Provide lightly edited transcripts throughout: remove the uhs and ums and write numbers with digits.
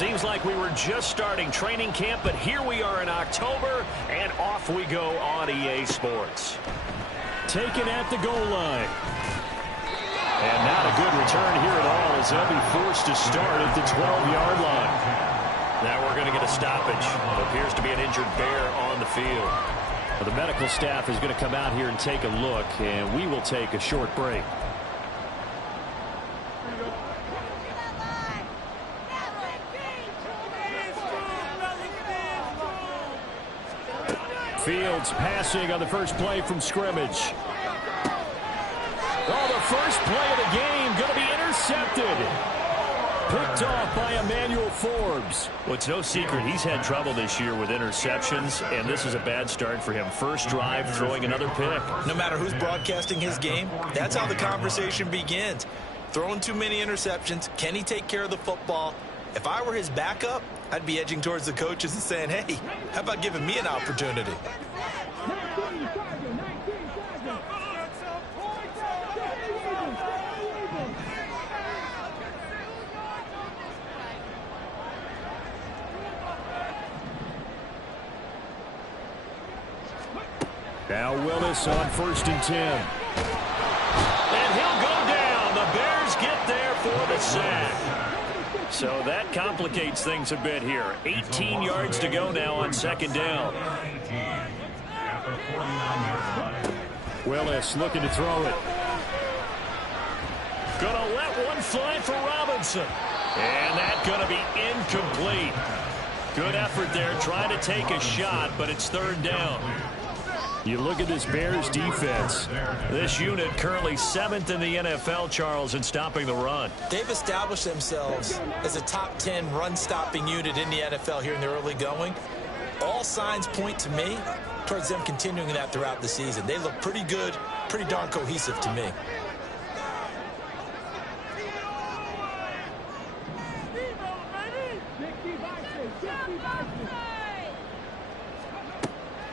Seems like we were just starting training camp, but here we are in October, and off we go on EA Sports. Taken at the goal line. And not a good return here at all, as they'll be forced to start at the 12-yard line. Now we're going to get a stoppage. It appears to be an injured Bear on the field. Well, the medical staff is going to come out here and take a look, and we will take a short break. Fields passing on the first play from scrimmage. Oh, the first play of the game going to be intercepted. Picked off by Emmanuel Forbes. Well, it's no secret he's had trouble this year with interceptions, and this is a bad start for him. First drive, throwing another pick. No matter who's broadcasting his game, that's how the conversation begins. Throwing too many interceptions. Can he take care of the football? If I were his backup, I'd be edging towards the coaches and saying, hey, how about giving me an opportunity? Now Willis on 1st and 10. And he'll go down. The Bears get there for the sack. So that complicates things a bit here. 18 yards to go now on 2nd down. Willis looking to throw it. Gonna let one fly for Robinson. And that's gonna be incomplete. Good effort there, trying to take a shot, but it's 3rd down. You look at this Bears defense. This unit currently 7th in the NFL, Charles, in stopping the run. They've established themselves as a top 10 run-stopping unit in the NFL here in the early going. All signs point to me towards them continuing that throughout the season. They look pretty good, pretty darn cohesive to me.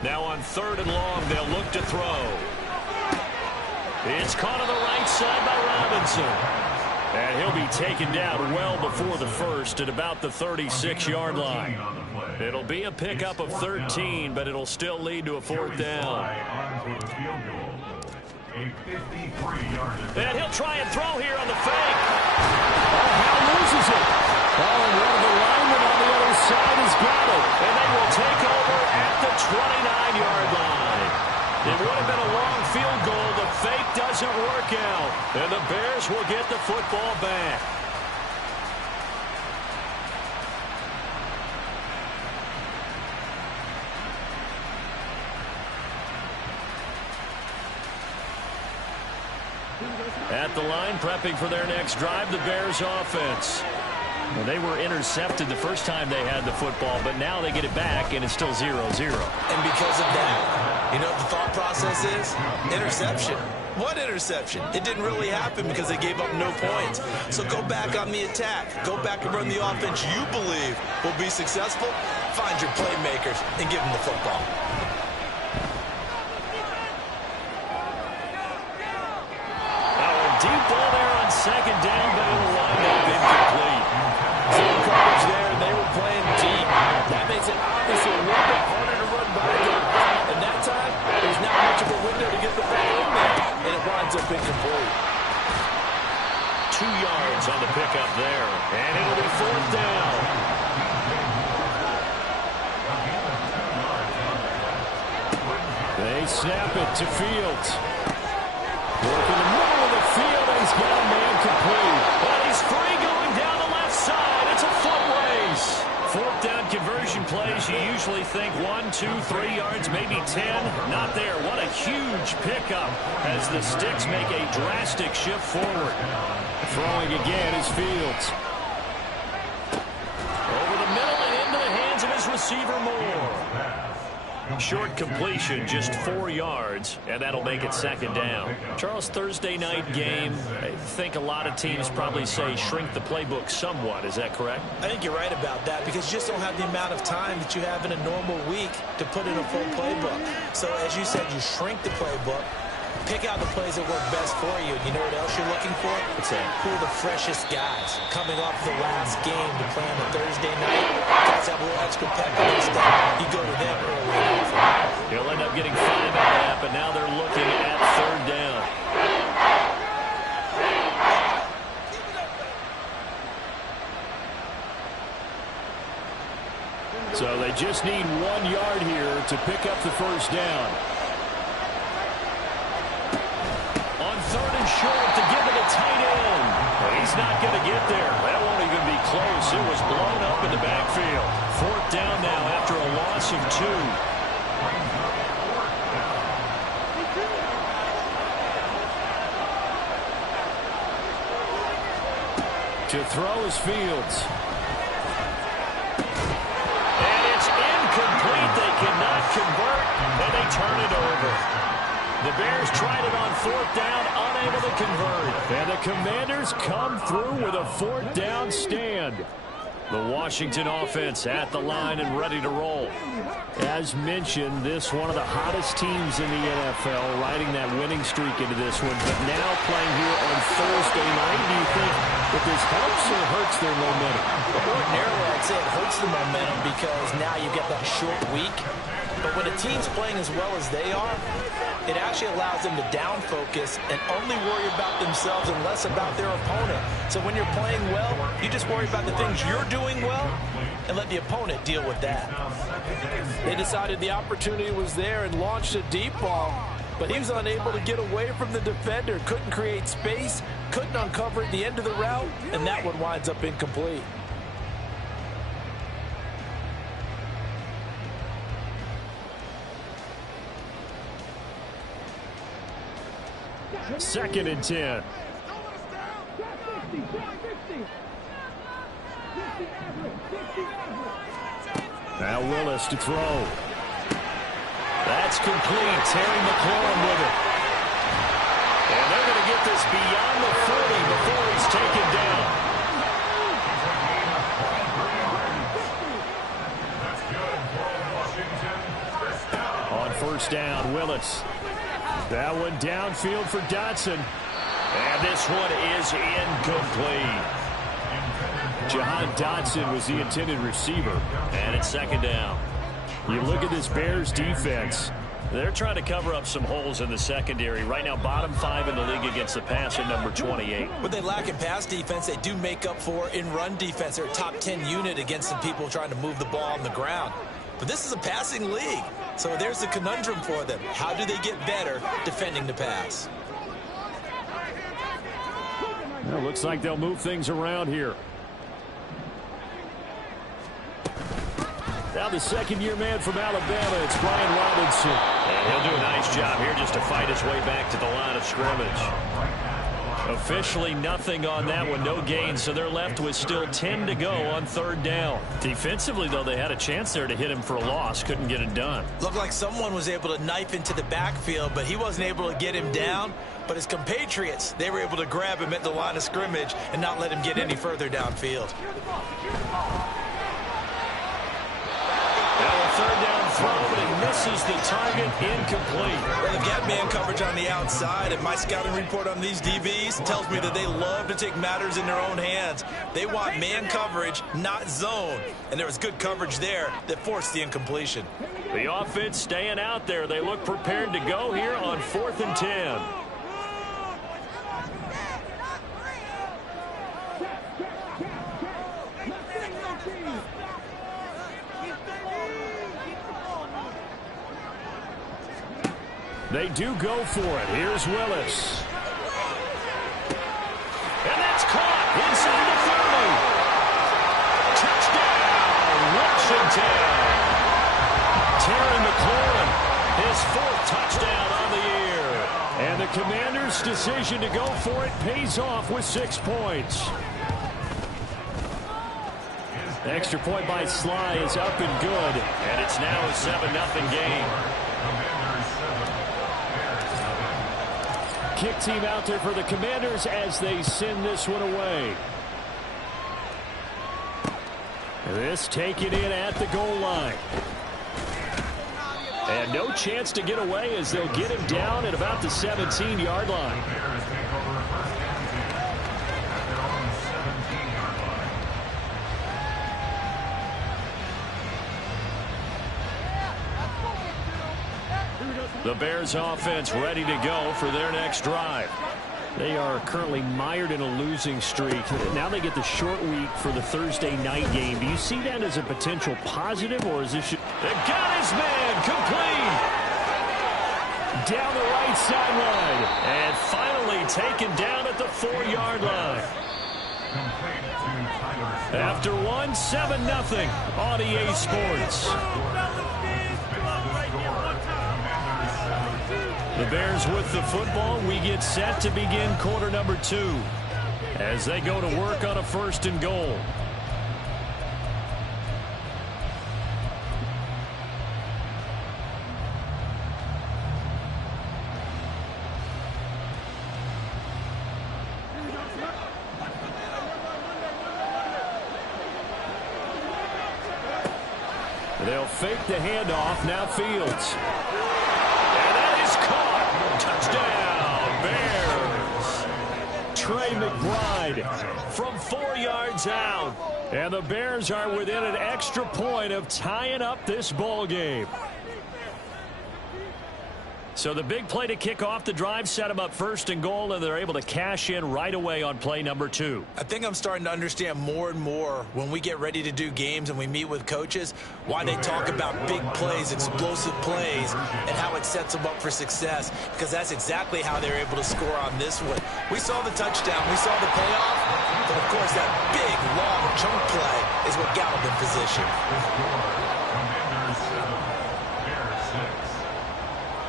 Now on 3rd and long, they'll look to throw. It's caught on the right side by Robinson. And he'll be taken down well before the first at about the 36-yard line. It'll be a pickup of 13, but it'll still lead to a 4th down. And he'll try and throw here on the fake. Hal loses it. Oh, and one of the linemen on the other side has got it. And they will take over at the 29-yard line. It would have been a long field goal. The fake doesn't work out. And the Bears will get the football back. At the line, prepping for their next drive, the Bears offense. Well, they were intercepted the first time they had the football, but now they get it back, and it's still 0-0. And because of that, you know what the thought process is? Interception. What interception? It didn't really happen because they gave up no points. So go back on the attack. Go back and run the offense you believe will be successful. Find your playmakers and give them the football. Deep ball there on 2nd down, but it'll wind up incomplete. Zone coverage there, and they were playing deep. That makes it obviously a little bit harder to run by guys. And that time, there's not much of a window to get the ball in there, and it winds up incomplete. 2 yards on the pickup there, and it'll be 4th down. They snap it to Fields. Work in the middle of the field, and he's got a man complete. But he's free going down the left side. It's a foot race. 4th down conversion plays, you usually think 1, 2, 3 yards, maybe 10. Not there. What a huge pickup as the Sticks make a drastic shift forward. Throwing again is Fields. Over the middle and into the hands of his receiver, Moore. Short completion, just 4 yards, and that'll make it 2nd down. Charles, Thursday night game, I think a lot of teams probably say shrink the playbook somewhat. Is that correct? I think you're right about that because you just don't have the amount of time that you have in a normal week to put in a full playbook. So as you said, you shrink the playbook. Pick out the plays that work best for you. And you know what else you're looking for? What's that? Who are the freshest guys coming off the last game to play on a Thursday night? Guys have a little extra pep in their step. You go to them early and often. He'll end up getting 5 out of that, but now they're looking at 3rd down. So they just need 1 yard here to pick up the 1st down. On 3rd and short to give it a tight end. Well, he's not going to get there. That won't even be close. It was blown up in the backfield. 4th down now after a loss of 2. To throw is Fields. And it's incomplete. They cannot convert, and they turn it over. The Bears tried it on 4th down, unable to convert. And the Commanders come through with a 4th down stand. The Washington offense at the line and ready to roll. As mentioned, this one of the hottest teams in the NFL, riding that winning streak into this one, but now playing here on Thursday night. Do you think that this helps or hurts their momentum? Ordinarily, I'd say it hurts the momentum because now you get that short week. But when a team's playing as well as they are, it actually allows them to down focus and only worry about themselves and less about their opponent. So when you're playing well, you just worry about the things you're doing well and let the opponent deal with that. They decided the opportunity was there and launched a deep ball, but he was unable to get away from the defender, couldn't create space, couldn't uncover at the end of the route, and that one winds up incomplete. Second and 10. Now Willis to throw. That's complete. Terry McLaurin with it. And they're going to get this beyond the 40 before he's taken down. On 1st down, Willis. That one downfield for Dotson. And this one is incomplete. Jahan Dotson was the intended receiver. And it's 2nd down. You look at this Bears defense. They're trying to cover up some holes in the secondary. Right now, bottom 5 in the league against the pass at number 28. What they lack in pass defense, they do make up for in run defense. They're a top 10 unit against some people trying to move the ball on the ground. But this is a passing league. So there's the conundrum for them. How do they get better defending the pass? Well, looks like they'll move things around here. Now the 2nd-year man from Alabama, it's Brian Robinson. And he'll do a nice job here just to fight his way back to the line of scrimmage. Officially nothing on that one, no gain, so they're left with still 10 to go on 3rd down. Defensively, though, they had a chance there to hit him for a loss, couldn't get it done. Looked like someone was able to knife into the backfield, but he wasn't able to get him down. But his compatriots, they were able to grab him at the line of scrimmage and not let him get any further downfield. Now a 3rd down throw, but it misses the target, incomplete. Well, they've got man coverage on the outside, and my scouting report on these DBs tells me that they love to take matters in their own hands. They want man coverage, not zone. And there was good coverage there that forced the incompletion. The offense staying out there. They look prepared to go here on 4th and 10. They do go for it. Here's Willis. And that's caught inside the 30. Touchdown, Washington. Terry McLaurin, his 4th touchdown on the year. And the Commanders' decision to go for it pays off with 6 points. Extra point by Sly is up and good. And it's now a 7-0 game. Kick team out there for the Commanders as they send this one away. This taken in at the goal line. And no chance to get away as they'll get him down at about the 17-yard line. The Bears offense ready to go for their next drive. They are currently mired in a losing streak. Now they get the short week for the Thursday night game. Do you see that as a potential positive, or is this... They got his man complete. Down the right sideline. And finally taken down at the 4-yard line. After one, 7-0 on EA Sports. The Bears with the football. We get set to begin quarter number 2 as they go to work on a 1st and goal. They'll fake the handoff. Now Fields. And that is caught. Touchdown, Bears. Trey McBride from 4 yards out. And the Bears are within an extra point of tying up this ball game. So the big play to kick off the drive set them up 1st and goal, and they're able to cash in right away on play number 2. I think I'm starting to understand more and more when we get ready to do games and we meet with coaches why they talk about big plays, explosive plays, and how it sets them up for success, because that's exactly how they're able to score on this one. We saw the touchdown, we saw the payoff, but of course that big, long chunk play is what got them in position.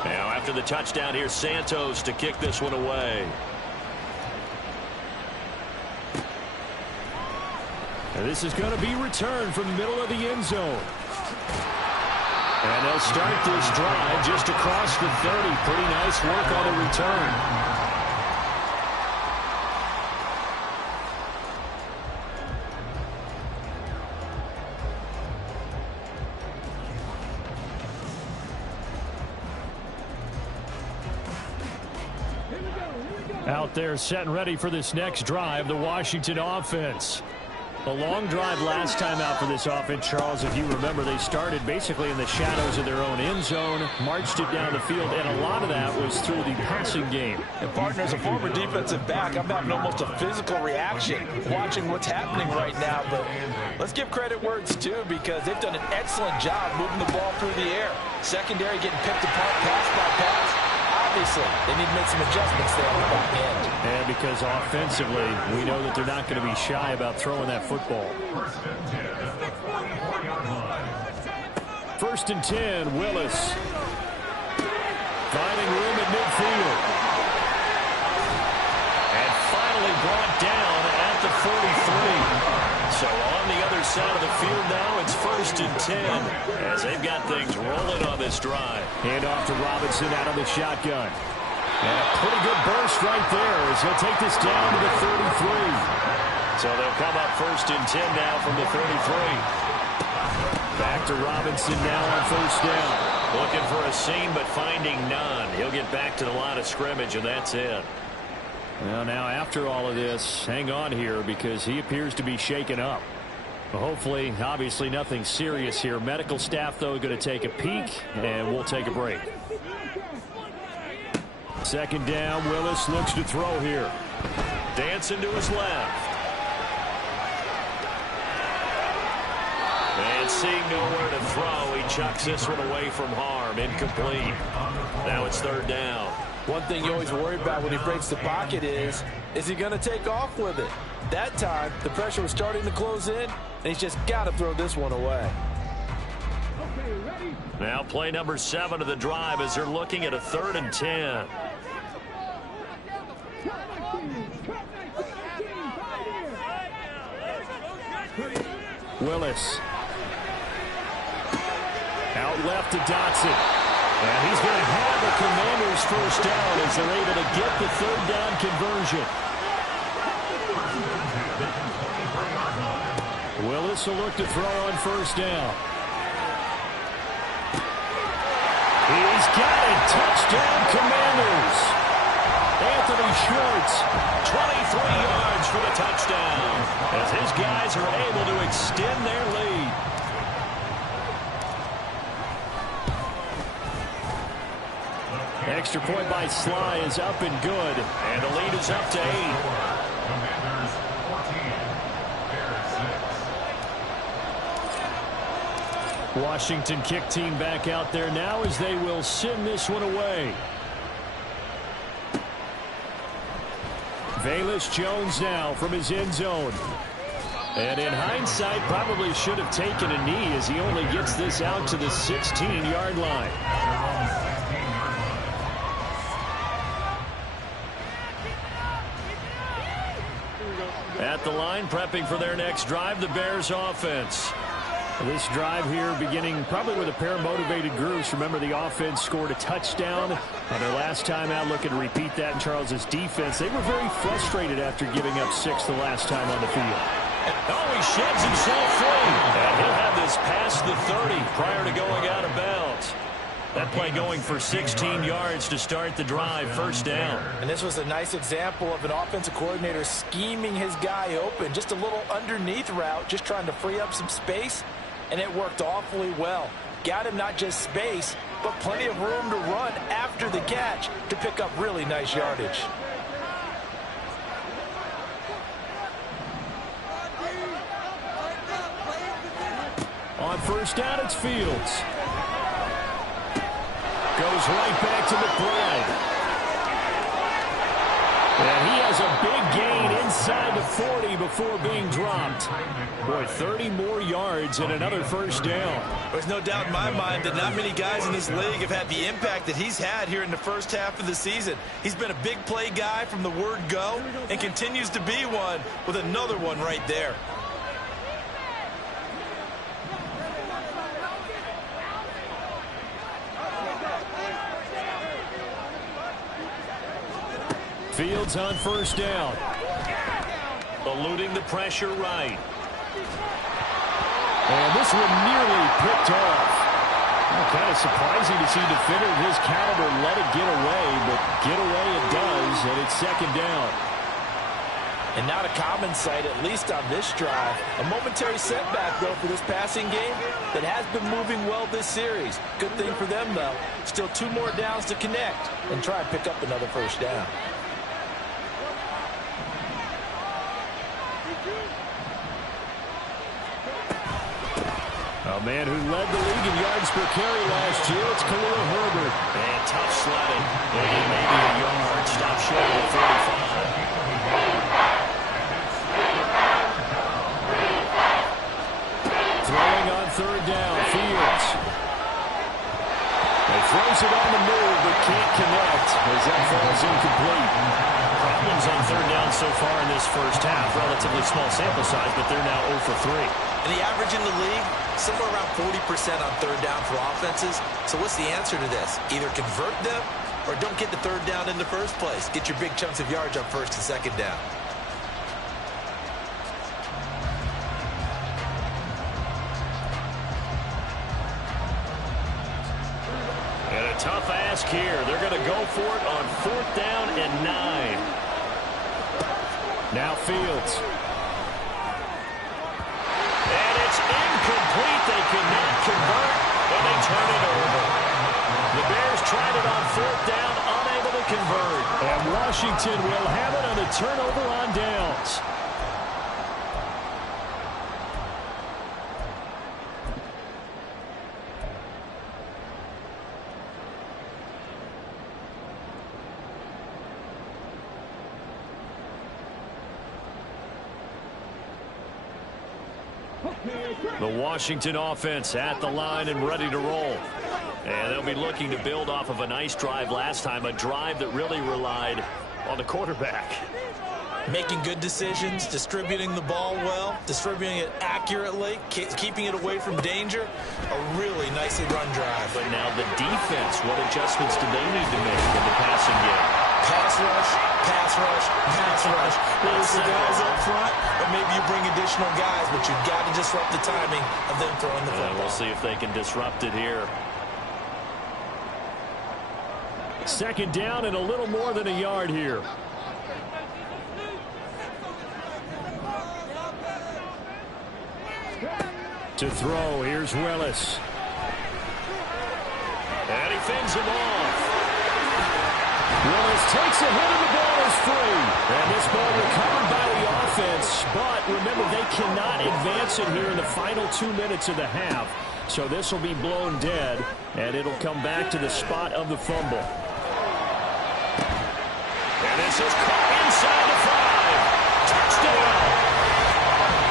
Now after the touchdown, here's Santos to kick this one away. And this is going to be returned from the middle of the end zone. And they'll start this drive just across the 30. Pretty nice work on the return. Out there set and ready for this next drive, the Washington offense. A long drive last time out for this offense, Charles. If you remember, they started basically in the shadows of their own end zone, marched it down the field, and a lot of that was through the passing game. And partner, as a former defensive back, I'm having almost a physical reaction watching what's happening right now. But let's give credit where it's due, because they've done an excellent job moving the ball through the air. Secondary getting picked apart pass by pass. Obviously, they need to make some adjustments there on the back end. And because offensively, we know that they're not going to be shy about throwing that football. 1st and 10, Willis. Finding room at midfield. And finally brought down at the 43. So on the other side of the field now, it's 1st and 10 as they've got things rolling on this drive. Hand off to Robinson out of the shotgun. And a pretty good burst right there as he'll take this down to the 33. So they'll come up 1st and 10 now from the 33. Back to Robinson now on 1st down. Looking for a seam but finding none. He'll get back to the line of scrimmage, and that's it. Well, now after all of this, hang on here because he appears to be shaken up. Well, hopefully, obviously nothing serious here. Medical staff, though, going to take a peek, and we'll take a break. 2nd down, Willis looks to throw here. Dancing to his left. And seeing nowhere to throw, he chucks this one away from harm. Incomplete. Now it's 3rd down. One thing you always worry about when he breaks the pocket is he going to take off with it? That time, the pressure was starting to close in, and he's just got to throw this one away. Now play number 7 of the drive as they're looking at a 3rd and 10. Willis. Out left to Dotson. And he's going to have the Commanders' 1st down as they're able to get the 3rd down conversion. Willis will look to throw on 1st down. He's got it. Touchdown, Commanders. Anthony Schwartz. 23 yards for the touchdown as his guys are able to extend their lead. Extra point by Sly is up and good. And the lead is up to 8. Washington kick team back out there now as they will send this one away. Velus Jones now from his end zone. And in hindsight, probably should have taken a knee as he only gets this out to the 16-yard line. At the line, prepping for their next drive, the Bears offense. This drive here beginning probably with a pair of motivated groups. Remember, the offense scored a touchdown on their last time out. Looking to repeat that in Charles's defense. They were very frustrated after giving up 6 the last time on the field. Oh, he sheds himself free. And he'll have this past the 30 prior to going out of bounds. That play going for 16 yards to start the drive, first down. And this was a nice example of an offensive coordinator scheming his guy open. Just a little underneath route, just trying to free up some space, and it worked awfully well. Got him not just space, but plenty of room to run after the catch to pick up really nice yardage. On first down, it's Fields. Goes right back to McBride. And he has a big gain inside the 40 before being dropped. Boy, 30 more yards and another first down. There's no doubt in my mind that not many guys in this league have had the impact that he's had here in the first half of the season. He's been a big play guy from the word go and continues to be one with another one right there. Fields on first down. Eluding the pressure right. And this one nearly picked off. Kind of surprising to see a defender of his caliber let it get away, but get away it does, and it's second down. And not a common sight, at least on this drive. A momentary setback, though, for this passing game that has been moving well this series. Good thing for them, though. Still 2 more downs to connect and try and pick up another first down. A man who led the league in yards per carry last year, it's Khalil Herbert. And tough sledding. Maybe a yard. Stop short of the 45. Throwing on third down, Fields. He throws it on the move, but can't connect as that falls incomplete. Problems on third down so far in this first half. Relatively small sample size, but they're now 0 for 3. And the average in the league, somewhere around 40% on third down for offenses. So what's the answer to this? Either convert them or don't get the third down in the first place. Get your big chunks of yards on first and second down. And a tough ask here. They're going to go for it on 4th down and 9. Now Fields. And it's incomplete. They could not convert, and they turn it over. The Bears tried it on 4th down, unable to convert. And Washington will have it on a turnover on downs. The Washington offense at the line and ready to roll. And they'll be looking to build off of a nice drive last time, a drive that really relied on the quarterback. Making good decisions, distributing the ball well, distributing it accurately, keeping it away from danger. A really nicely run drive. But now the defense, what adjustments do they need to make in the passing game? Pass rush, pass rush, pass rush. There's the guys up front, or maybe you bring additional guys, but you've got to disrupt the timing of them throwing the football. We'll see if they can disrupt it here. Second down and a little more than a yard here. To throw, here's Willis. And he fends him off. Willis takes a hit and the ball is free. And this ball recovered by the offense. But remember, they cannot advance it here in the final 2 minutes of the half. So this will be blown dead, and it'll come back to the spot of the fumble. And this is caught inside the 5. Touchdown!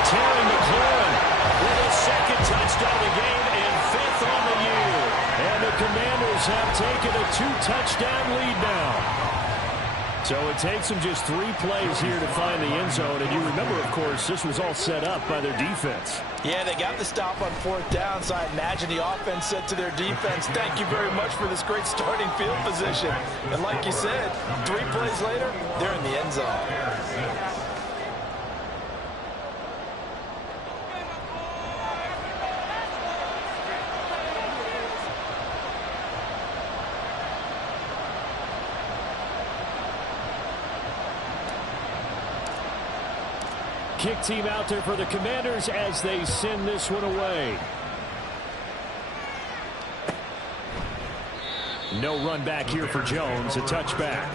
Terry McLaurin with his second touchdown of the game and 5th on the year. And the Commanders have taken a 2-touchdown lead now. So it takes them just 3 plays here to find the end zone. And you remember, of course, this was all set up by their defense. Yeah, they got the stop on 4th down, so I imagine the offense said to their defense, thank you very much for this great starting field position. And like you said, 3 plays later, they're in the end zone. Kick team out there for the Commanders as they send this one away. No run back here for Jones. A touchback.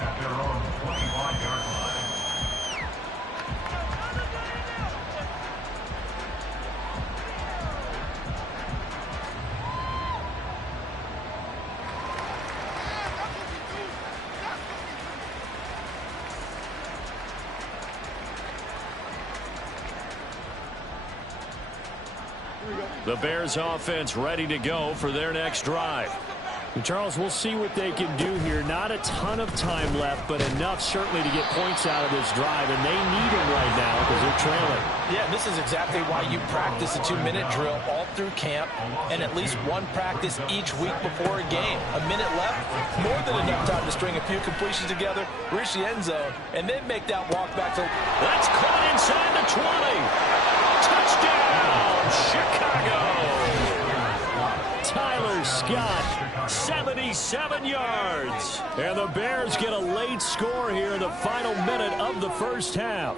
At their own 25-yard line. The Bears offense ready to go for their next drive. And Charles, we'll see what they can do here. Not a ton of time left, but enough certainly to get points out of this drive, and they need them right now because they're trailing. Yeah, this is exactly why you practice a 2-minute drill all through camp and at least one practice each week before a game. A minute left, more than enough time to string a few completions together, reach the end zone, and then make that walk back to... That's caught inside the 20. Touchdown, Chicago. Tyler Scott, 77 yards. And the Bears get a late score here in the final minute of the first half.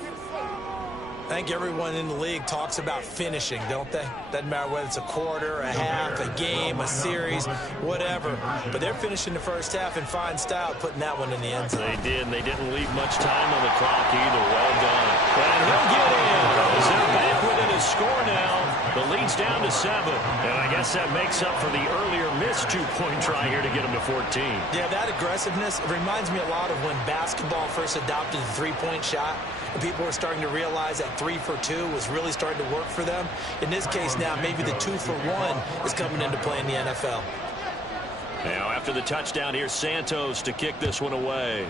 I think everyone in the league talks about finishing, don't they? Doesn't matter whether it's a quarter, a half, a game, a series, whatever. But they're finishing the first half in fine style, putting that one in the end zone. They did, and they didn't leave much time on the clock either. Well done. And he'll get in as they're back within a score now. The lead's down to 7. And I guess that makes up for the earlier missed 2-point try here to get them to 14. Yeah, that aggressiveness, it reminds me a lot of when basketball first adopted the three-point shot. And people were starting to realize that 3 for 2 was really starting to work for them. In this case now, maybe the 2 for 1 is coming into play in the NFL. Now after the touchdown, here's Santos to kick this one away.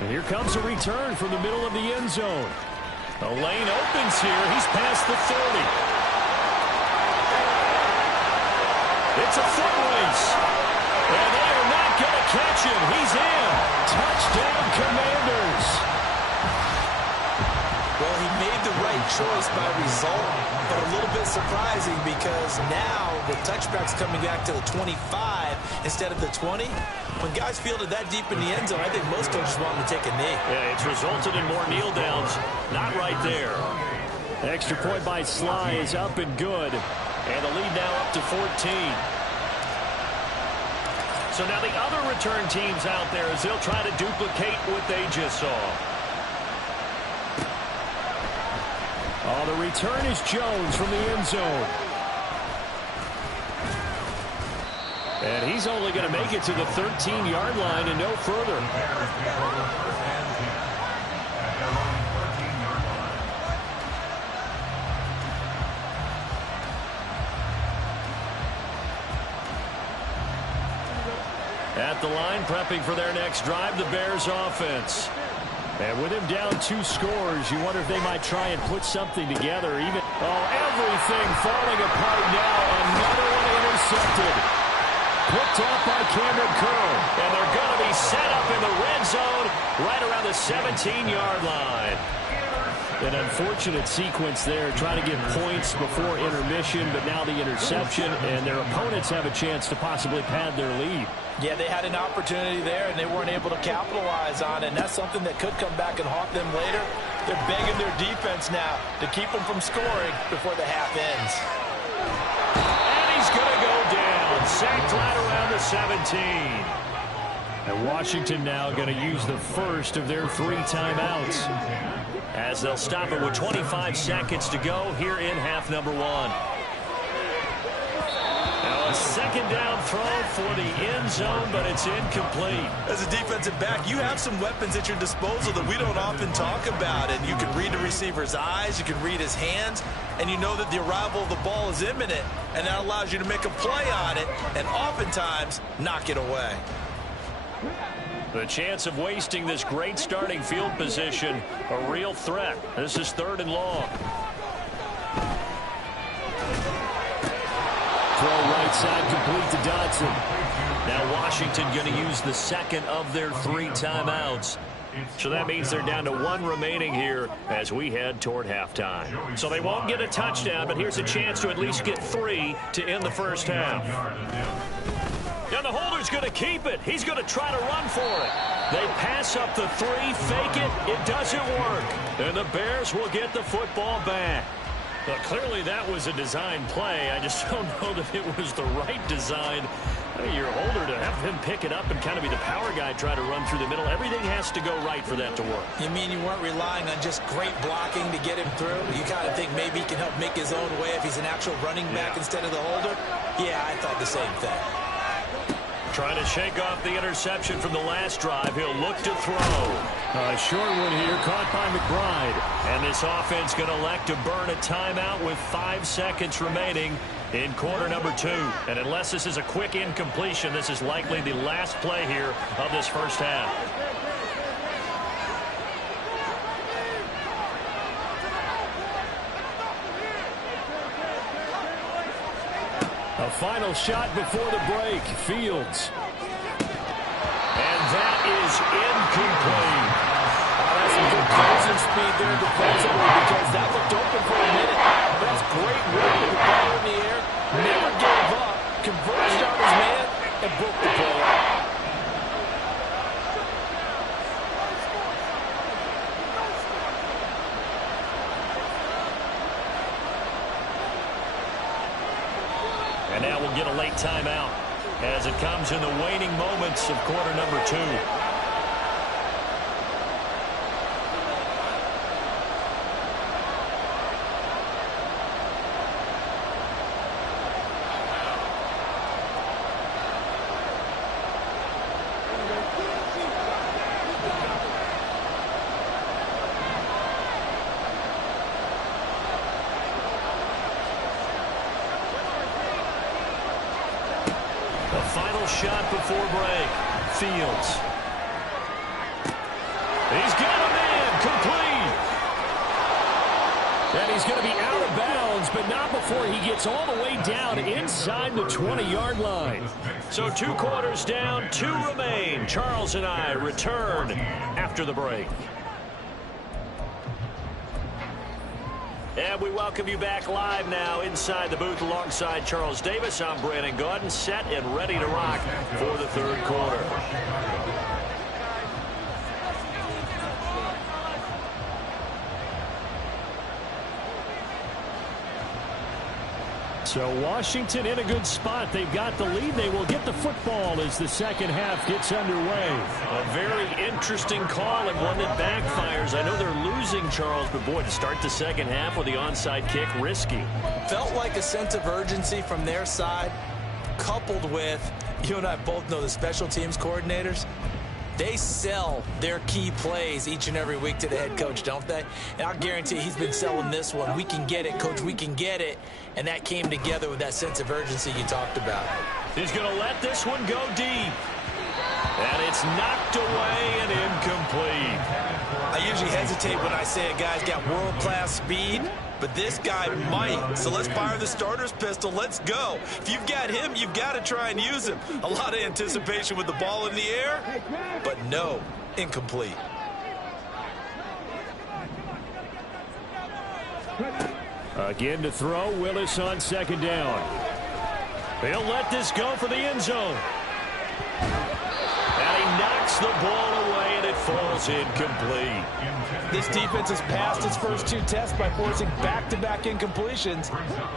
And here comes a return from the middle of the end zone. The lane opens here. He's past the 30. It's a foot race. And they are not going to catch him. He's in. Touchdown, Commanders. Well, he made the right choice by result, but a little bit surprising because now with touchbacks coming back to the 25 instead of the 20, when guys fielded that deep in the end zone, I think most coaches want them to take a knee. Yeah, it's resulted in more kneel downs. Not right there. Extra point by Sly is up and good. And the lead now up to 14. So now the other return teams out there as they'll try to duplicate what they just saw. Oh, the return is Jones from the end zone. And he's only going to make it to the 13-yard line and no further. At the line, prepping for their next drive, the Bears offense. And with him down 2 scores, you wonder if they might try and put something together. Everything falling apart now. Another one intercepted. Picked off by Cameron Curl. And they're going to be set up in the red zone right around the 17-yard line. An unfortunate sequence there, trying to get points before intermission, but now the interception, and their opponents have a chance to possibly pad their lead. Yeah, they had an opportunity there, and they weren't able to capitalize on it, and that's something that could come back and haunt them later. They're begging their defense now to keep them from scoring before the half ends. And he's going to go down, sacked right around the 17. And Washington now going to use the first of their 3 timeouts, as they'll stop it with 25 seconds to go here in half number 1. Now a second down throw for the end zone, but it's incomplete. As a defensive back, you have some weapons at your disposal that we don't often talk about. And you can read the receiver's eyes, you can read his hands, and you know that the arrival of the ball is imminent, and that allows you to make a play on it and oftentimes knock it away. The chance of wasting this great starting field position, a real threat. This is 3rd and long. throw right side complete to Dodson. Now Washington going to use the second of their 3 timeouts. So that means they're down to 1 remaining here as we head toward halftime. So they won't get a touchdown, but here's a chance to at least get 3 to end the first half. And the holder's going to keep it. He's going to try to run for it. They pass up the 3, fake it. It doesn't work. And the Bears will get the football back. Well, clearly that was a design play. I just don't know that it was the right design. Your holder to have him pick it up and kind of be the power guy try to run through the middle. Everything has to go right for that to work. You mean you weren't relying on just great blocking to get him through? You kind of think maybe he can help make his own way if he's an actual running back instead of the holder? Yeah, I thought the same thing. Trying to shake off the interception from the last drive. He'll look to throw. A short one here, caught by McBride. And this offense going to elect to burn a timeout with 5 seconds remaining in quarter number 2. And unless this is a quick incompletion, this is likely the last play here of this first half. A final shot before the break. Fields. And that is incomplete. That's some good closing speed there defensively because that looked open for a minute. That's great work with the ball in the air. Never gave up. Converged on his man and broke the play up. And now we'll get a late timeout as it comes in the waning moments of quarter number 2. Final shot before break. Fields. He's got him in. Complete. And he's going to be out of bounds, but not before he gets all the way down inside the 20-yard line. So 2 quarters down, 2 remain. Charles and I return after the break. And we welcome you back live now inside the booth alongside Charles Davis. I'm Brandon Gaudin, set and ready to rock for the 3rd quarter. So Washington in a good spot. They've got the lead. They will get the football as the second half gets underway. A very interesting call and one that backfires. I know they're losing, Charles, but boy, to start the second half with the onside kick, risky. Felt like a sense of urgency from their side, coupled with, you and I both know the special teams coordinators. They sell their key plays each and every week to the head coach, don't they? And I'll guarantee he's been selling this one. We can get it, coach, we can get it. And that came together with that sense of urgency you talked about. He's going to let this one go deep. And it's knocked away and incomplete. I usually hesitate when I say a guy's got world-class speed, but this guy might. So let's fire the starter's pistol. Let's go. If you've got him, you've got to try and use him. A lot of anticipation with the ball in the air, but no, incomplete. Again to throw. Willis on second down. He'll let this go for the end zone. And he knocks the ball away, and it falls incomplete. This defense has passed its first 2 tests by forcing back-to-back incompletions.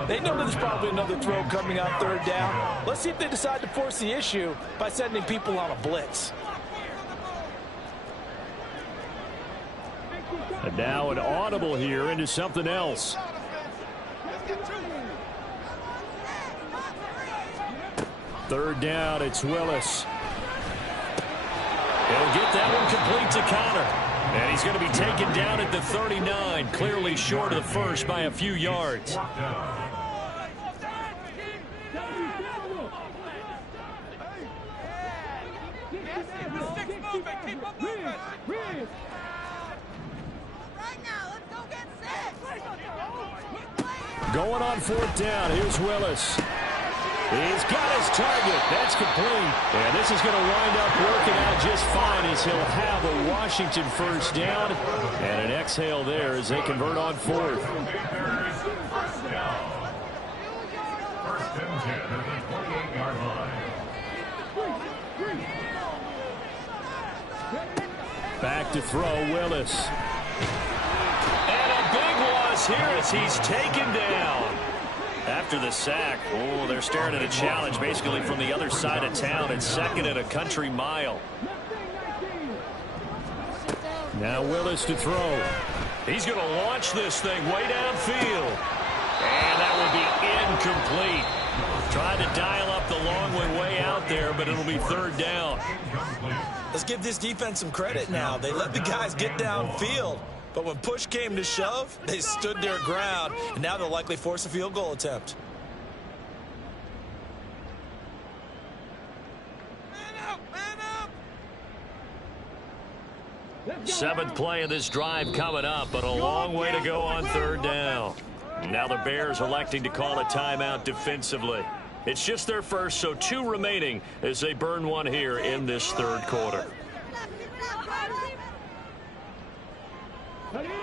They know there's probably another throw coming on third down. Let's see if they decide to force the issue by sending people on a blitz. And now an audible here into something else. Third down, it's Willis. He'll get that one complete to Connor. And he's going to be taken down at the 39, clearly short of the first by a few yards. Going on fourth down, here's Willis. He's got his target. That's complete. And this is going to wind up working out just fine as he'll have a Washington first down. And an exhale there as they convert on fourth. First and 10 at the 28-yard line. Back to throw, Willis. And a big loss here as he's taken down. After the sack, they're staring at a challenge basically from the other side of town. It's second and a country mile. Now Willis to throw. He's going to launch this thing way downfield. And that will be incomplete. Tried to dial up the long way out there, but it'll be third down. Let's give this defense some credit now. They let the guys get downfield. But when push came to shove, they stood their ground, and now they'll likely force a field goal attempt. Seventh play of this drive coming up, but a long way to go on third down. Now the Bears electing to call a timeout defensively. It's just their first, so 2 remaining as they burn one here in this third quarter.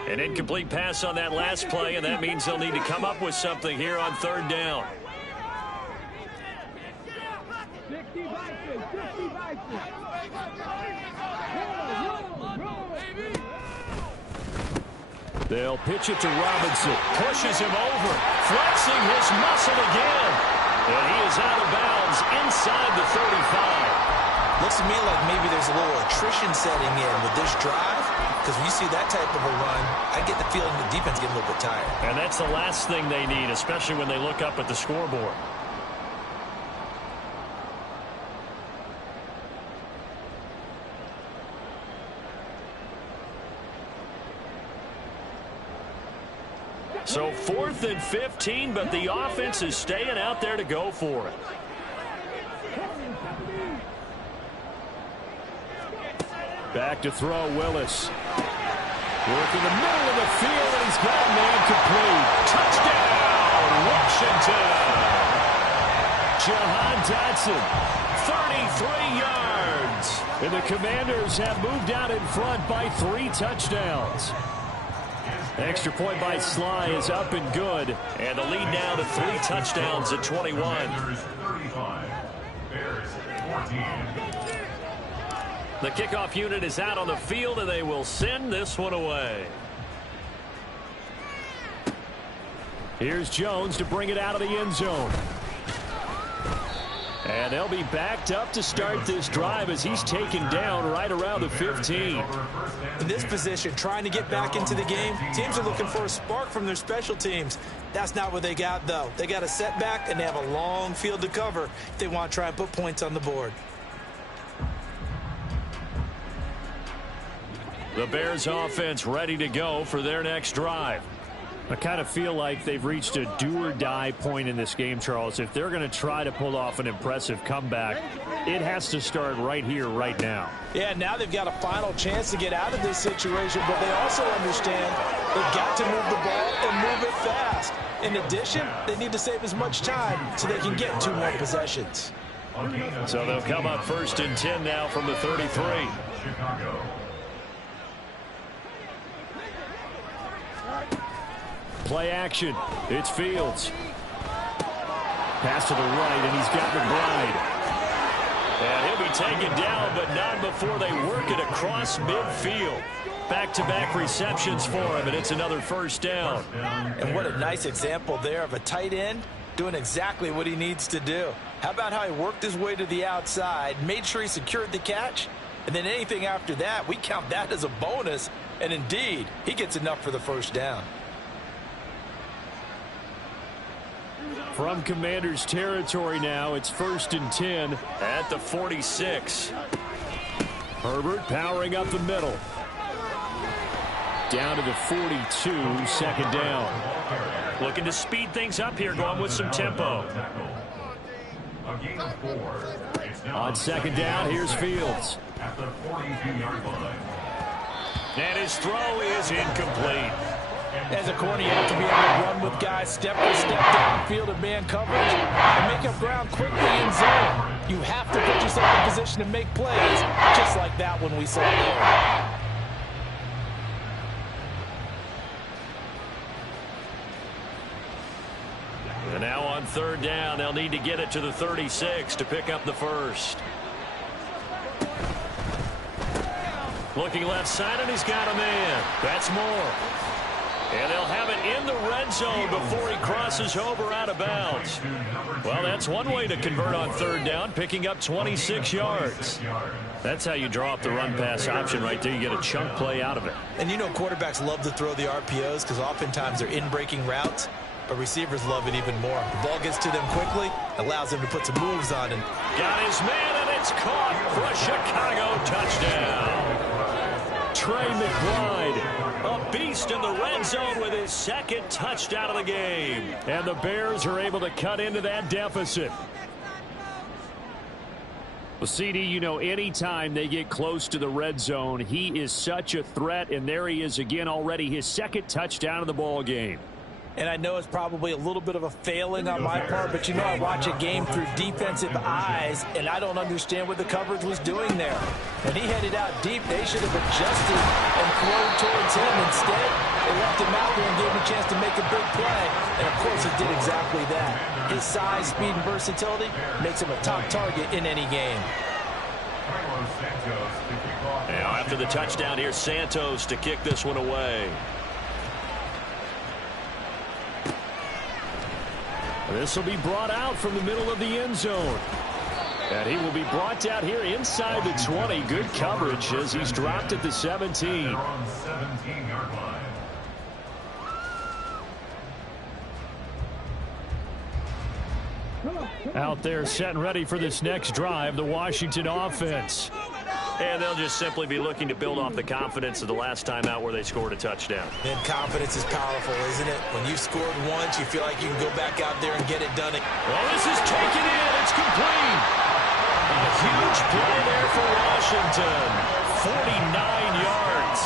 An incomplete pass on that last play, and that means they'll need to come up with something here on third down. They'll pitch it to Robinson. Pushes him over, flexing his muscle again. And he is out of bounds inside the 35. Looks to me like maybe there's a little attrition setting in with this drive. Because when you see that type of a run, I get the feeling the defense getting a little bit tired. And that's the last thing they need, especially when they look up at the scoreboard. So 4th and 15, but the offense is staying out there to go for it. Back to throw, Willis. Work in the middle of the field, and he's got a man complete. Touchdown, Washington! Jahan Dotson. 33 yards. And the Commanders have moved out in front by 3 touchdowns. Extra point by Sly is up and good. And the lead now to 3 touchdowns at 21. Bears 35. Bears 14. The kickoff unit is out on the field, and they will send this one away. Here's Jones to bring it out of the end zone. And they'll be backed up to start this drive as he's taken down right around the 15. In this position, trying to get back into the game, teams are looking for a spark from their special teams. That's not what they got, though. They got a setback, and they have a long field to cover if they want to try and put points on the board. The Bears offense ready to go for their next drive. I kind of feel like they've reached a do-or-die point in this game, Charles. If they're going to try to pull off an impressive comeback, it has to start right here, right now. Yeah, now they've got a final chance to get out of this situation, but they also understand they've got to move the ball and move it fast. In addition, they need to save as much time so they can get 2 more possessions. So they'll come up 1st and 10 now from the 33. Chicago. Play action. It's Fields. Pass to the right, and he's got McBride. And he'll be taken down, but not before they work it across midfield. Back-to-back receptions for him, and it's another first down. And what a nice example there of a tight end doing exactly what he needs to do. How about how he worked his way to the outside, made sure he secured the catch, and then anything after that, we count that as a bonus. And indeed, he gets enough for the first down. From Commanders territory now, it's 1st and 10. At the 46. Herbert powering up the middle. Down to the 42, second down. Looking to speed things up here, going with some tempo. On second down, here's Fields. At the 42-yard line. And his throw is incomplete. As a corner, you have to be able to run with guys step by step downfield and man coverage and make up ground quickly in zone. You have to put yourself in position to make plays, just like that one we saw there. And now on third down, they'll need to get it to the 36 to pick up the first. Looking left side, and he's got a man. That's Moore. And they'll have it in the red zone before he crosses over out of bounds. Well, that's one way to convert on third down, picking up 26 yards. That's how you draw up the run-pass option right there. You get a chunk play out of it. And you know quarterbacks love to throw the RPOs because oftentimes they're in-breaking routes, but receivers love it even more. The ball gets to them quickly, allows them to put some moves on. And got his man, and it's caught for a Chicago touchdown. Trey McBride, a beast in the red zone with his second touchdown of the game. And the Bears are able to cut into that deficit. Well, CD, you know, anytime they get close to the red zone, he is such a threat, and there he is again already, his second touchdown of the ball game. And I know it's probably a little bit of a failing on my part, but you know I watch a game through defensive eyes, and I don't understand what the coverage was doing there. When he headed out deep, they should have adjusted and thrown towards him. Instead, they left him out there and gave him a chance to make a big play. And, of course, it did exactly that. His size, speed, and versatility makes him a top target in any game. Now, after the touchdown, here's Santos to kick this one away. This will be brought out from the middle of the end zone. And he will be brought down here inside the 20. Good coverage as he's dropped at the 17. Out there set and ready for this next drive, the Washington offense. And they'll just simply be looking to build off the confidence of the last time out where they scored a touchdown. And confidence is powerful, isn't it? When you've scored once, you feel like you can go back out there and get it done. Well, this is taken in. It's complete. A huge play there for Washington. 49 yards.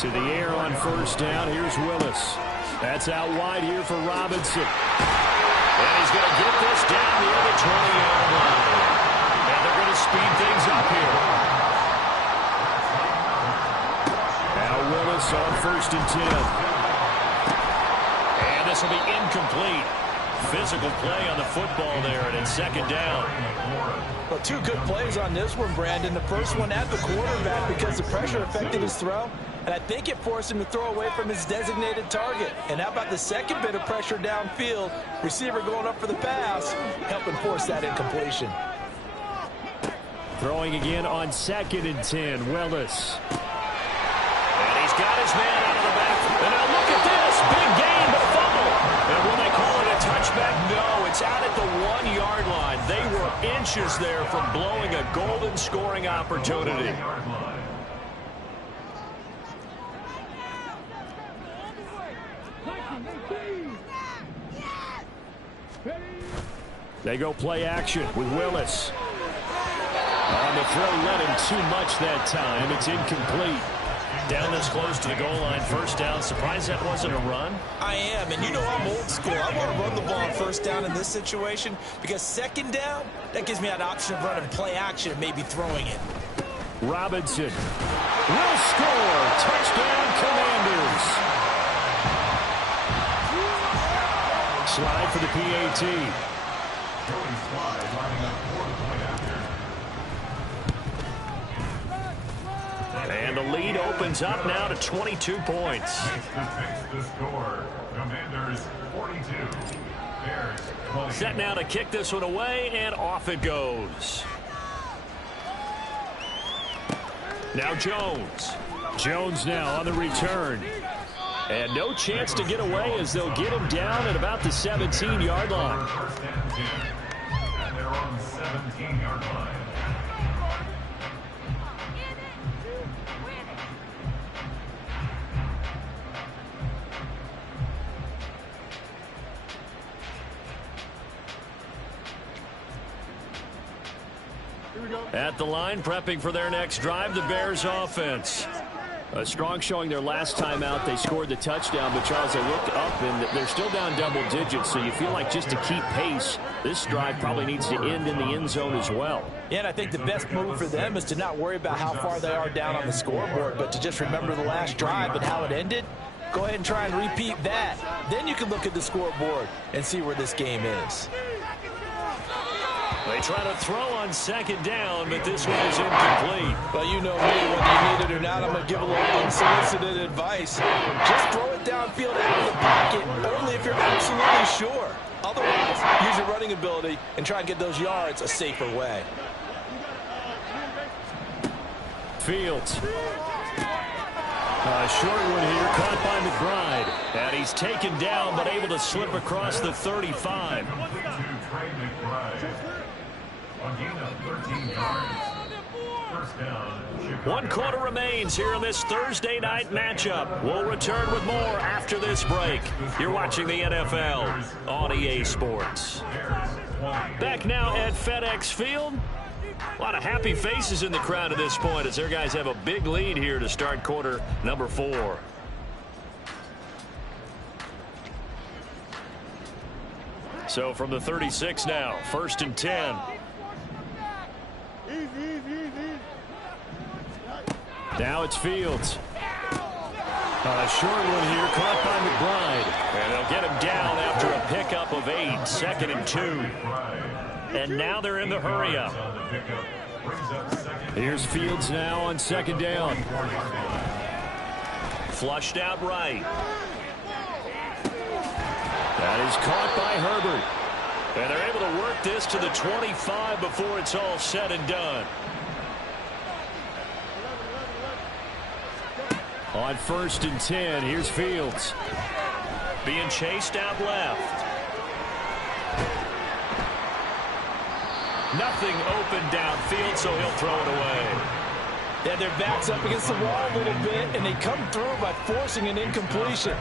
To the air on first down. Here's Willis. That's out wide here for Robinson. And he's going to get this down near the 20-yard line. And they're going to speed things up here. Now Willis on 1st and 10. And this will be incomplete. Physical play on the football there, and it's second down. Well, two good plays on this one, Brandon. The first one at the quarterback because the pressure affected his throw, and I think it forced him to throw away from his designated target. And how about the second bit of pressure downfield? Receiver going up for the pass, helping force that incompletion. Throwing again on 2nd and 10, Willis. And he's got his man out of the backfield. And now look at this. Big gain, but fumble. And will they call it a touchback? No, it's out at the 1-yard line. They were inches there from blowing a golden scoring opportunity. They go play action with Willis. On the throw, led him too much that time. It's incomplete. Down this close to the goal line, first down. Surprised that wasn't a run? I am, and you know I'm old school. I want to run the ball on first down in this situation because second down, that gives me an option of running play action and maybe throwing it. Robinson will score. Touchdown, Commanders. Slide for the PAT. Cody Slide lining up for the point after. And the lead opens up now to 22 points. To fix the score. Commanders 42. Bears 20. Set now to kick this one away, and off it goes. Now Jones. Jones now on the return. And no chance to get away as they'll get him down at about the 17-yard line. First and 10. And they're on the 17-yard line. At the line, prepping for their next drive, the Bears offense. A strong showing their last time out. They scored the touchdown, but Charles, they look up and they're still down double digits, so you feel like just to keep pace, this drive probably needs to end in the end zone as well. Yeah, and I think the best move for them is to not worry about how far they are down on the scoreboard, but to just remember the last drive and how it ended. Go ahead and try and repeat that. Then you can look at the scoreboard and see where this game is. They try to throw on second down, but this one is incomplete. Well, you know me, whether you need it or not, I'm going to give a little unsolicited advice. Just throw it downfield out of the pocket, only if you're absolutely sure. Otherwise, use your running ability and try and get those yards a safer way. Fields. A short one here, caught by McBride. And he's taken down, but able to slip across the 35. To Trey McBride. A gain of 13 yards. First down, Chicago. 1 quarter remains here in this Thursday night matchup. We'll return with more after this break. You're watching the NFL on EA Sports. Back now at FedEx Field. A lot of happy faces in the crowd at this point as their guys have a big lead here to start quarter number 4. So from the 36 now, 1st and 10. Now it's Fields. A short one here, caught by McBride. And they'll get him down after a pickup of 8, 2nd and 2. And now they're in the hurry-up. Here's Fields now on 2nd down. Flushed out right. That is caught by Herbert. And they're able to work this to the 25 before it's all said and done. On 1st and 10, here's Fields. Being chased out left. Nothing open downfield, so he'll throw it away. Yeah, their back's up against the wall a little bit, and they come through by forcing an incompletion.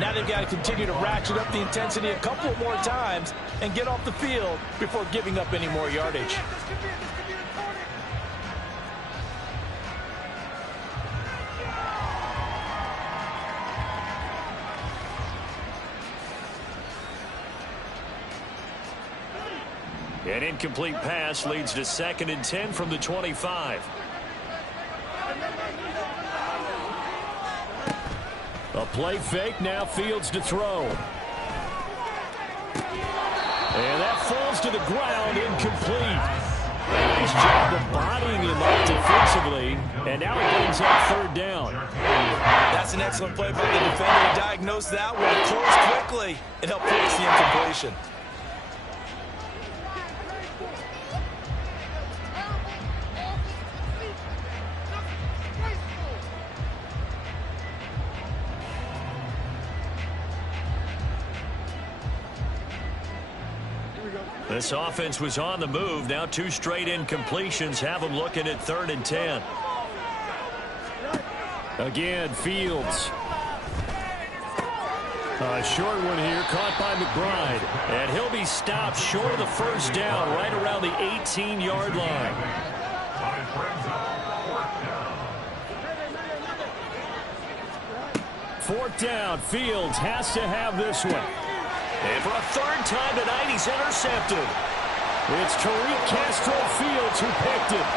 Now they've got to continue to ratchet up the intensity a couple more times and get off the field before giving up any more yardage. An incomplete pass leads to 2nd and 10 from the 25. A play fake, now Fields to throw. And that falls to the ground, incomplete. Nice job of bodying him up defensively, and now it brings up 3rd down. That's an excellent play by the defender. He diagnosed that one, closed quickly, and helped force the incompletion. This offense was on the move. Now 2 straight incompletions have them looking at 3rd and 10. Again, Fields. A short one here, caught by McBride. And he'll be stopped short of the 1st down, right around the 18-yard line. 4th down, Fields has to have this one. And for a 3rd time tonight, he's intercepted. It's Tariq Castro-Fields who picked it.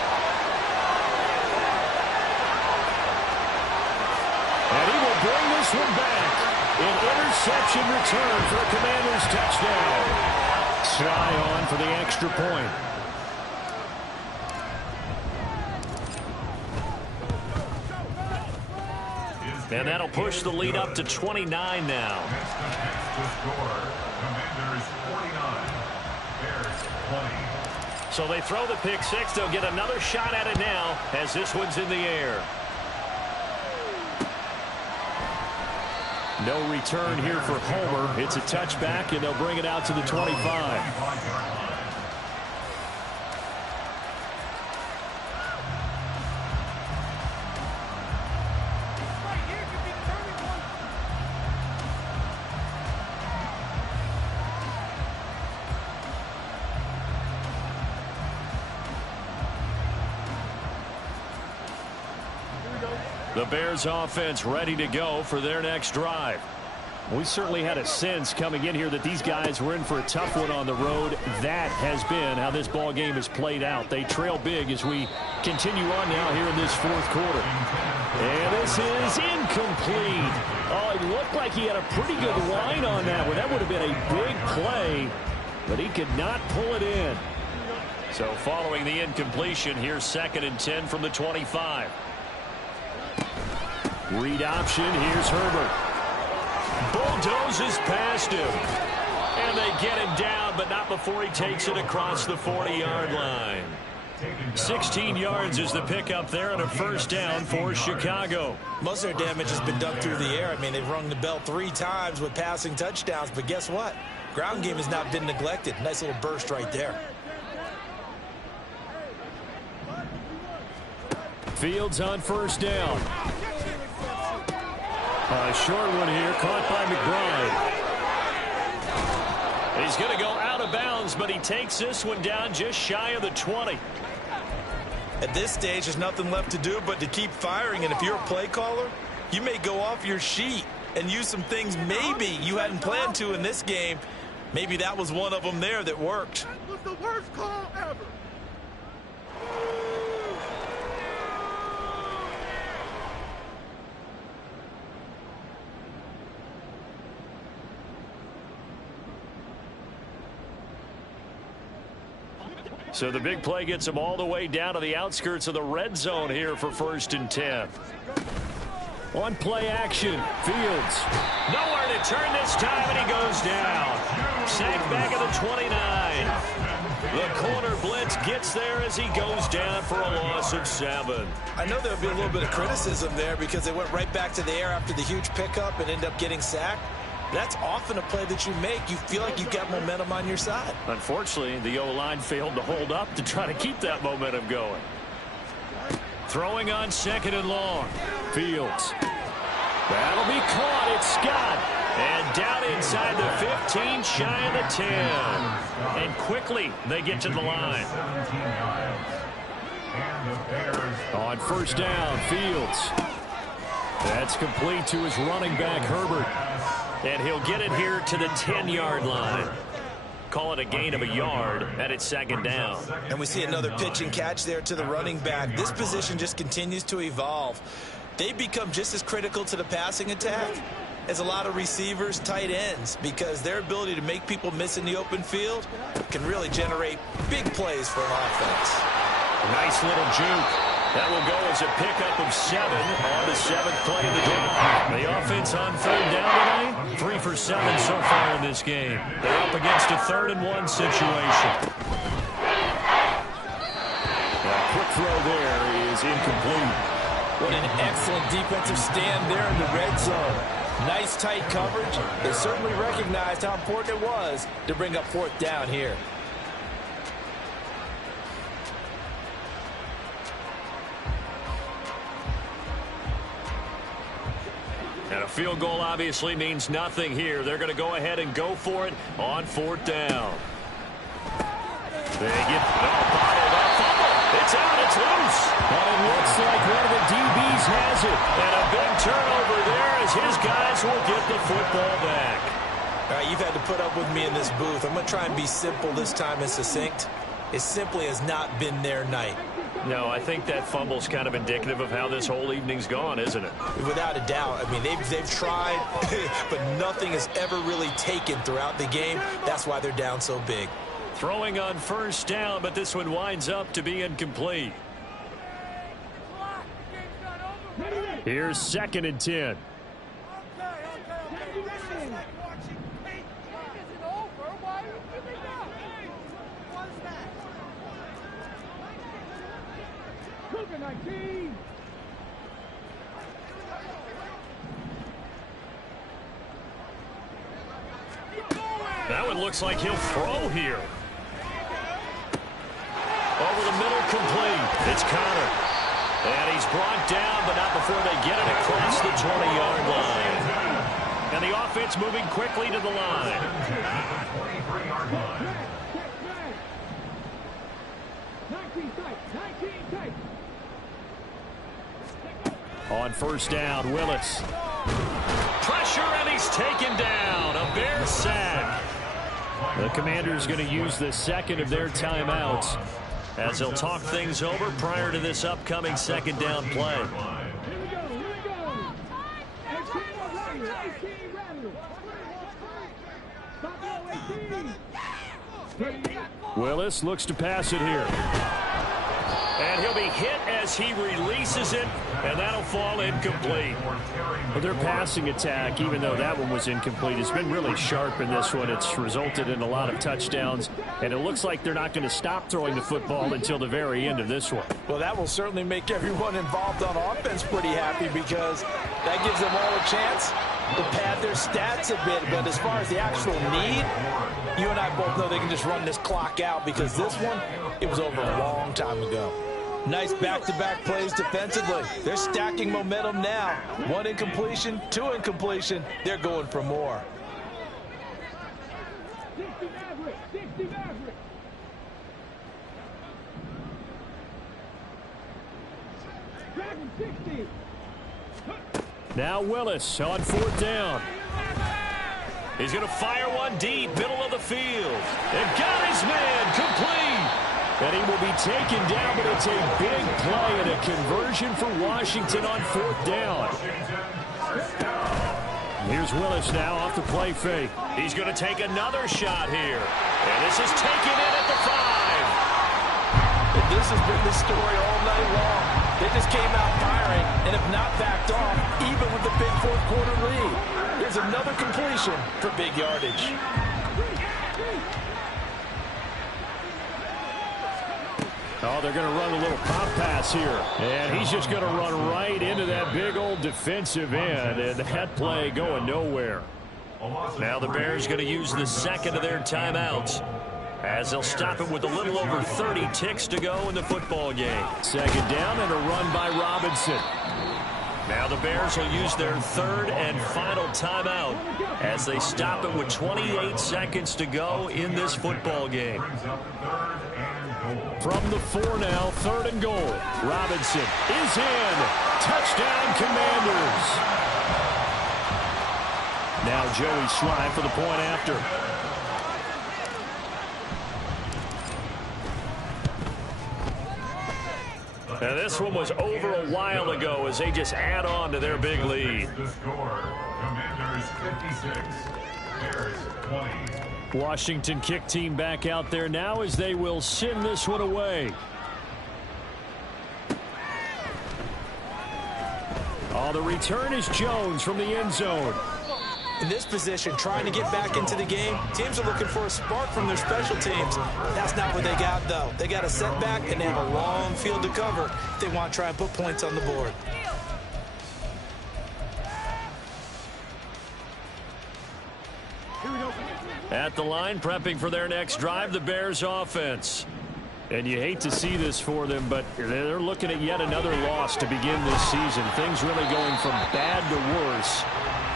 And he will bring this one back. An interception return for a Commanders touchdown. Sly on for the extra point. And that'll push the lead up to 29 now. To score, Commanders 49, Bears 20. So they throw the pick six. They'll get another shot at it now as this one's in the air. No return here for Homer. It's a touchback, and they'll bring it out to the 25. The Bears offense ready to go for their next drive. We certainly had a sense coming in here that these guys were in for a tough one on the road. That has been how this ball game has played out. They trail big as we continue on now here in this fourth quarter. And this is incomplete. Oh, it looked like he had a pretty good line on that one. That would have been a big play, but he could not pull it in. So following the incompletion, here's 2nd and 10 from the 25. Read option. Here's Herbert. Bulldozes past him. And they get him down, but not before he takes it across the 40-yard line. 16 yards is the pickup there and a first down for Chicago. Most of their damage has been done through the air. I mean, they've rung the bell 3 times with passing touchdowns, but guess what? Ground game has not been neglected. Nice little burst right there. Fields on first down. A short one here, caught by McBride. He's going to go out of bounds, but he takes this one down just shy of the 20. At this stage, there's nothing left to do but to keep firing, and if you're a play caller, you may go off your sheet and use some things maybe you hadn't planned to in this game. Maybe that was one of them there that worked. That was the worst call ever. So the big play gets him all the way down to the outskirts of the red zone here for 1st and 10. On play action, Fields. Nowhere to turn this time, and he goes down. Sacked back at the 29. The corner blitz gets there as he goes down for a loss of 7. I know there'll be a little bit of criticism there because they went right back to the air after the huge pickup and end up getting sacked. That's often a play that you make. You feel like you've got momentum on your side. Unfortunately, the O-line failed to hold up to try to keep that momentum going. Throwing on 2nd and long. Fields. That'll be caught. It's Scott. And down inside the 15, shy of the 10. And quickly, they get to the line. 17 yards. And the Bears On first down, Fields. That's complete to his running back, Herbert. And he'll get it here to the 10-yard line. Call it a gain of a yard, and it's 2nd down. And we see another pitch and catch there to the running back. This position just continues to evolve. They become just as critical to the passing attack as a lot of receivers, tight ends, because their ability to make people miss in the open field can really generate big plays for an offense. Nice little juke. That will go as a pickup of 7 on the 7th play of the game. The offense on 3rd down tonight, 3 for 7 so far in this game. They're up against a 3rd and 1 situation. A quick throw there is incomplete. What an excellent defensive stand there in the red zone. Nice tight coverage. They certainly recognized how important it was to bring up 4th down here. And a field goal obviously means nothing here. They're going to go ahead and go for it on 4th down. They get bottled up. It's out. It's loose. But it looks like one of the DBs has it. And a big turnover there as his guys will get the football back. All right, you've had to put up with me in this booth. I'm going to try and be simple this time and succinct. It simply has not been their night. No, I think that fumble's kind of indicative of how this whole evening's gone, isn't it? Without a doubt. I mean, they've tried, but nothing has ever really taken throughout the game. That's why they're down so big. Throwing on first down, but this one winds up to be incomplete. Here's 2nd and 10. That one looks like he'll throw here. Over the middle, complete. It's Connor. And he's brought down, but not before they get it across the 20-yard line. And the offense moving quickly to the line. On first down, Willis. Pressure, and he's taken down. A Bear sack. The Commanders going to use the 2nd of their timeouts as they'll talk things over prior to this upcoming 2nd down play. Willis looks to pass it here. And he'll be hit as he releases it, and that'll fall incomplete. But their passing attack, even though that one was incomplete, has been really sharp in this one. It's resulted in a lot of touchdowns, and it looks like they're not going to stop throwing the football until the very end of this one. Well, that will certainly make everyone involved on offense pretty happy because that gives them all a chance to pad their stats a bit. But as far as the actual need, you and I both know they can just run this clock out because this one, it was over a long time ago. Nice back-to-back plays defensively. They're stacking momentum now. 1 incompletion, 2 incompletion. They're going for more. Now Willis on 4th down. He's going to fire one deep, middle of the field. And got his man, complete. And he will be taken down, but it's a big play and a conversion for Washington on 4th down. Here's Willis now off the play fake. He's going to take another shot here. And this is taken in at the 5. And this has been the story all night long. They just came out firing and have not backed off, even with the big 4th quarter lead. Here's another completion for big yardage. Oh, they're going to run a little pop pass here. And he's just going to run right into that big old defensive end. And that play going nowhere. Now the Bears going to use the 2nd of their timeouts as they'll stop it with a little over 30 ticks to go in the football game. 2nd down and a run by Robinson. Now the Bears will use their 3rd and final timeout as they stop it with 28 seconds to go in this football game. From the 4 now, 3rd and goal. Robinson is in. Touchdown, Commanders. Now Joey Slye for the point after. Now this one was over a while ago as they just add on to their big lead. The score, Commanders 56, Bears 20. Washington kick team back out there now as they will send this one away. Oh, the return is Jones from the end zone. In this position, trying to get back into the game, teams are looking for a spark from their special teams. That's not what they got, though. They got a setback, and they have a long field to cover if they want to try and put points on the board. At the line, prepping for their next drive, the Bears offense. And you hate to see this for them, but they're looking at yet another loss to begin this season. Things really going from bad to worse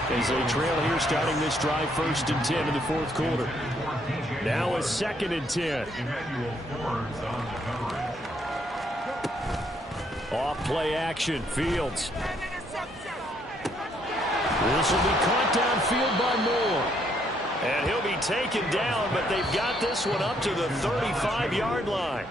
as they trail here starting this drive 1st and 10 in the 4th quarter. Now a 2nd and 10. Off play action, Fields. This will be caught downfield by Moore. And he'll be taken down, but they've got this one up to the 35-yard line.